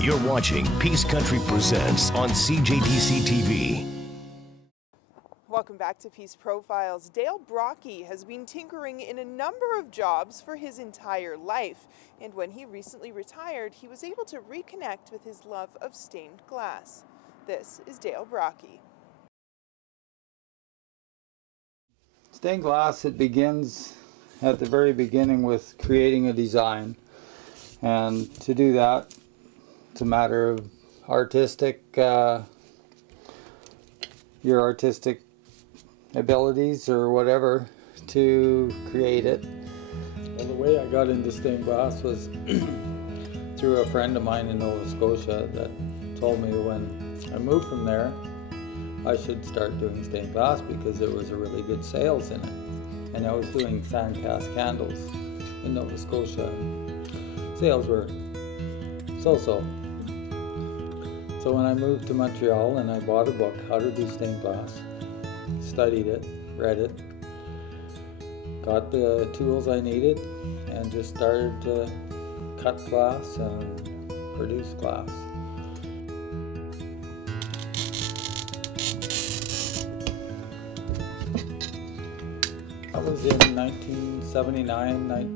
You're watching Peace Country Presents on CJDC TV. Welcome back to Peace Profiles. Dale Brocke has been tinkering in a number of jobs for his entire life, and when he recently retired, he was able to reconnect with his love of stained glass. This is Dale Brocke. Stained glass, it begins at the very beginning with creating a design, and to do that, it's a matter of your artistic abilities or whatever to create it. And the way I got into stained glass was through a friend of mine in Nova Scotia that told me when I moved from there I should start doing stained glass because there was a really good sales in it. And I was doing sand cast candles in Nova Scotia. Sales were so-so. So when I moved to Montreal and I bought a book, How to Do Stained Glass, studied it, read it, got the tools I needed, and just started to cut glass and produce glass. That was in 1979 and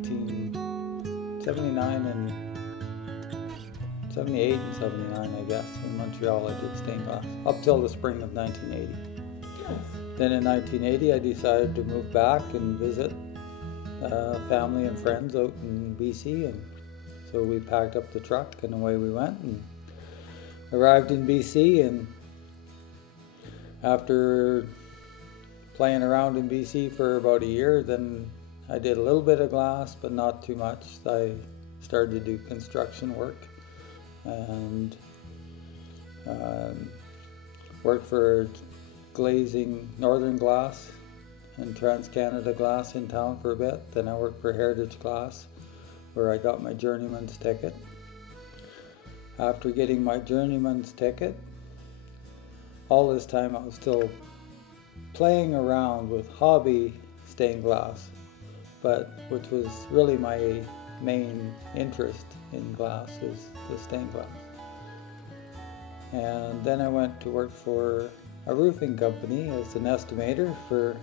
78 and 79, I guess. In Montreal I did stained glass, up till the spring of 1980. Then in 1980 I decided to move back and visit family and friends out in BC, and so we packed up the truck and away we went and arrived in BC. And after playing around in BC for about a year, then I did a little bit of glass but not too much. I started to do construction work and worked for glazing Northern Glass and Trans-Canada Glass in town for a bit. Then I worked for Heritage Glass, where I got my journeyman's ticket. After getting my journeyman's ticket, all this time I was still playing around with hobby stained glass, but which was really my main interest in glass is the stained glass. And then I went to work for a roofing company as an estimator for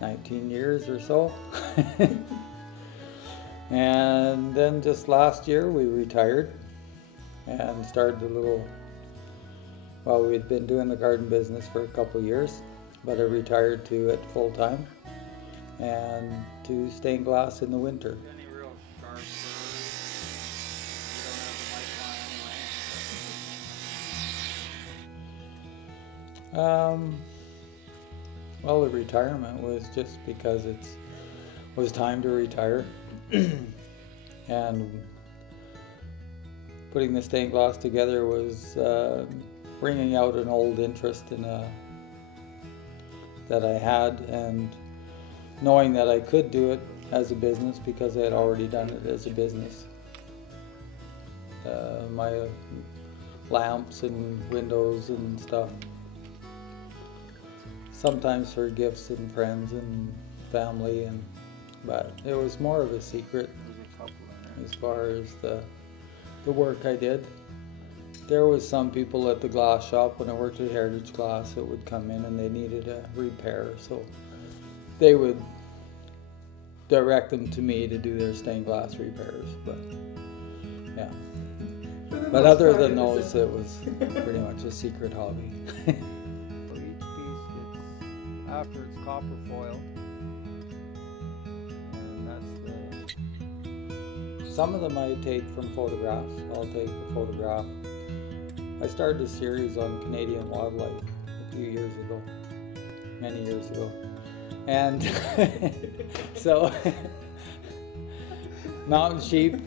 19 years or so. And then just last year we retired and started we'd been doing the garden business for a couple years, but I retired to it full time and to stained glass in the winter. Well, the retirement was just because it was time to retire, and putting the stained glass together was bringing out an old interest that I had, and knowing that I could do it as a business because I had already done it as a business. My lamps and windows and stuff, sometimes for gifts and friends and family, but it was more of a secret as far as the work I did. There was some people at the glass shop when I worked at Heritage Glass that would come in and they needed a repair, so they would direct them to me to do their stained glass repairs. But yeah, but other than those, it was pretty much a secret hobby. After it's copper foil, and some of them I take from photographs. I'll take a photograph. I started a series on Canadian wildlife a few years ago, many years ago, and so mountain sheep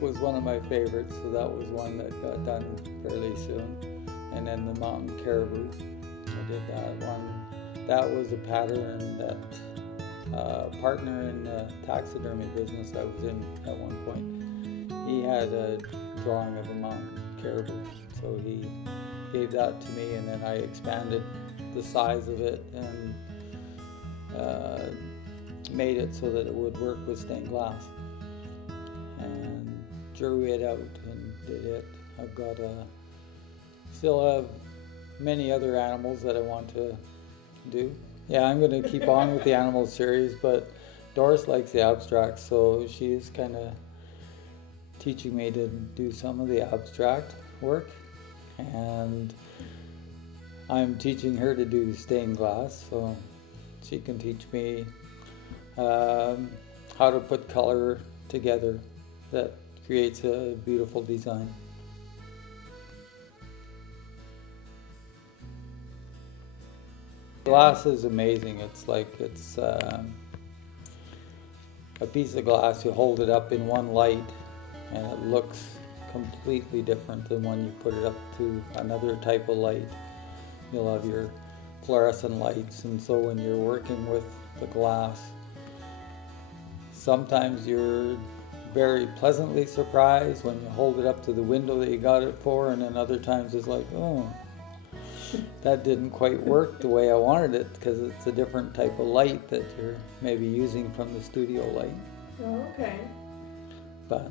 was one of my favorites, so that was one that got done fairly soon. And then the mountain caribou, I did that one. That was a pattern that partner in the taxidermy business I was in at one point, he had a drawing of a mountain caribou, so he gave that to me, and then I expanded the size of it and made it so that it would work with stained glass, and drew it out and did it. I've got still have many other animals that I want to do. Yeah, I'm going to keep on with the animal series, but Doris likes the abstract, so she's kind of teaching me to do some of the abstract work, and I'm teaching her to do stained glass, so she can teach me how to put color together that creates a beautiful design. Glass is amazing. It's like it's a piece of glass. You hold it up in one light and it looks completely different than when you put it up to another type of light. You'll have your fluorescent lights, and so when you're working with the glass, sometimes you're very pleasantly surprised when you hold it up to the window that you got it for, and then other times it's like, oh, that didn't quite work the way I wanted it, because it's a different type of light that you're maybe using from the studio light. Oh, okay. But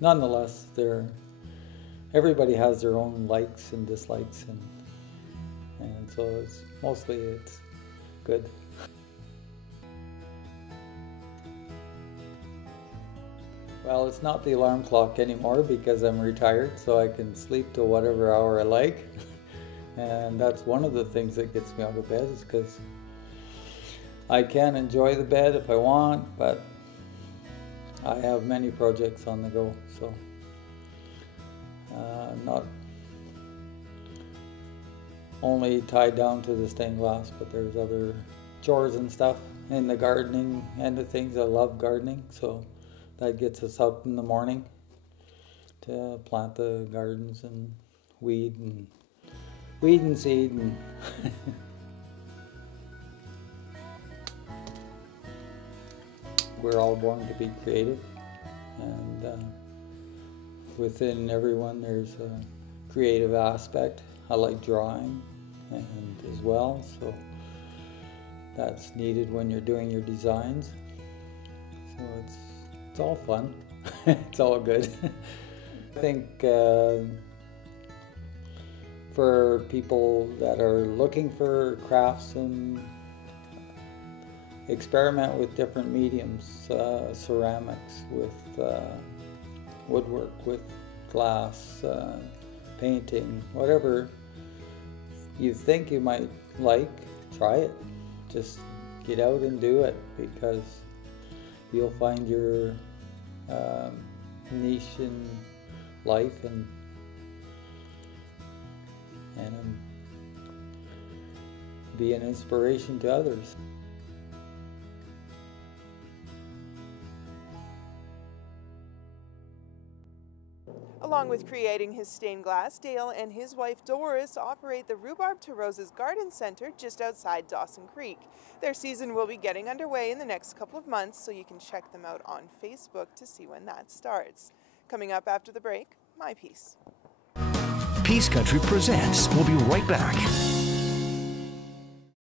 nonetheless, everybody has their own likes and dislikes, and so it's good. Well, it's not the alarm clock anymore because I'm retired, so I can sleep till whatever hour I like. And that's one of the things that gets me out of bed, is because I can enjoy the bed if I want, but I have many projects on the go, so I'm not only tied down to the stained glass, but there's other chores and stuff in the gardening end of things. I love gardening, so that gets us up in the morning to plant the gardens and weed and seed and we're all born to be creative, and within everyone there's a creative aspect. I like drawing and as well, so that's needed when you're doing your designs. So it's all fun. It's all good. I think for people that are looking for crafts and experiment with different mediums, ceramics, with woodwork, with glass, painting, whatever you think you might like, try it. Just get out and do it, because you'll find your niche in life and be an inspiration to others. Along with creating his stained glass, Dale and his wife Doris operate the Rhubarb to Roses Garden Center just outside Dawson Creek. Their season will be getting underway in the next couple of months, so you can check them out on Facebook to see when that starts. Coming up after the break, My Piece. Peace Country Presents. We'll be right back.